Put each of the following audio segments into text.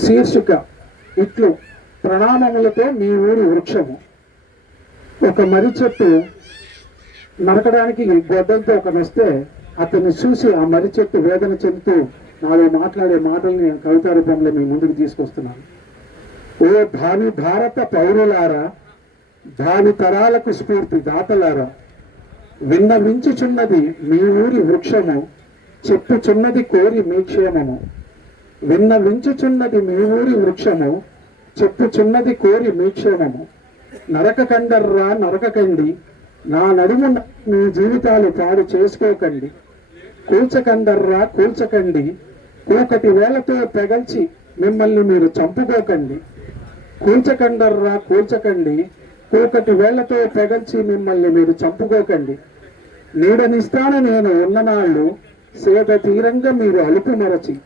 శీర్షిక ఇట్లు ప్రణామములతో మీ ఊరి వృక్షము. ఒక మర్రి చెట్టు నరకడానికి గొడ్డంతో ఒక వస్తే అతన్ని చూసి ఆ మర్రి చెట్టు వేదన చెందుతూ నాలో మాట్లాడే మాటల్ని నేను కవితా రూపంలో మీ ముందుకు తీసుకొస్తున్నాను. ఓ భావి భారత పౌరులారా దాని తరాలకు స్ఫూర్తి దాతలారా విన్నవించుచున్నది మీ ఊరి వృక్షము చెప్పుచున్నది కోరి మీ క్షేమము. విన్నవించుచున్నది మీ ఊరి వృక్షము చెప్పుచున్నది కోరి మీ క్షేమము. నరక కండర్రా నరకకండి. నా నడుము మీ జీవితాలు పాడు చేసుకోకండి. కూల్చకండర్రా కూల్చకండి. కూకటి వేలతో పెగల్చి మిమ్మల్ని మీరు చంపుకోకండి. కూల్చకండర్రా కూల్చకండి. కూకటి వేళ్ళతో పెగల్చి మిమ్మల్ని మీరు చంపుకోకండి. నీడనిస్తాను నేను ఉన్ననాళ్ళు సేద తీరంగా మీరు అలుపు మరచి.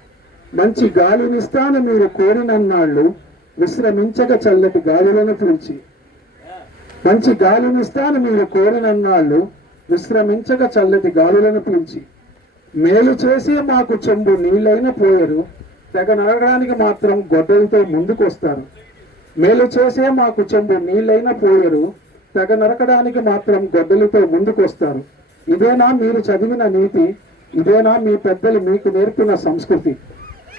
మంచి గాలినిస్తాను మీరు కోరినన్నాళ్ళు విశ్రమించక చల్లటి గాలులను పిలిచి మంచి గాలినిస్తాను మీరు కోరినన్నాళ్ళు విశ్రమించక చల్లటి గాలులను పిలిచి మేలు చేసి మాకు చెంబు నీళ్ళైన పోయరు. తెగ నడగడానికి మాత్రం గొడ్డలతో ముందుకొస్తారు. మేలు చేసే మాకు చెంబు నీళ్ళైన పోయరు. తెగ నరకడానికి మాత్రం గొడ్డలతో ముందుకొస్తారు. ఇదేనా మీరు చదివిన నీతి? ఇదేనా మీ పెద్దలు మీకు నేర్పిన సంస్కృతి?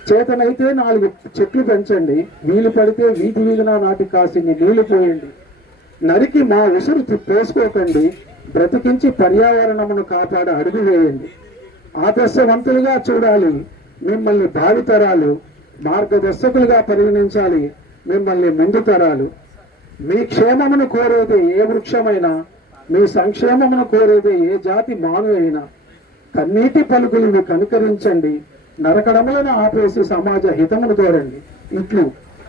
చేతనైతే నాలుగు చెట్లు పెంచండి. వీలు పడితే వీధి వీలున నాటి కాసిని నీళ్ళు పోయండి నరికి మా ఉసురు పోసుకోకండి. బ్రతికించి పర్యావరణమును కాపాడ అడుగు వేయండి. ఆదర్శవంతులుగా చూడాలి. మిమ్మల్ని భావితరాలు మార్గదర్శకులుగా పరిగణించాలి. మిమ్మల్ని ముందు తరాలు. మీ క్షేమమును కోరేది ఏ వృక్షమైనా మీ సంక్షేమమును కోరేది ఏ జాతి మాను అయినా కన్నీటి పలుకులను కనుకరించండి. నరకడములను ఆపేసి సమాజ హితమును కోరండి ఇట్లు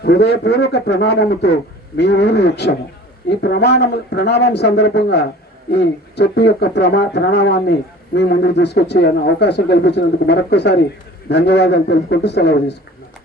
హృదయపూర్వక ప్రణామముతో మీ ఊరు వృక్షము. ఈ ప్రమాణం ప్రణామం సందర్భంగా ఈ చెట్టు యొక్క ప్రమా ప్రణామాన్ని మీ ముందుకు తీసుకొచ్చే అవకాశం కల్పించినందుకు మరొక్కసారి ధన్యవాదాలు తెలుపుకుంటూ సెలవు తీసుకుంటున్నాను.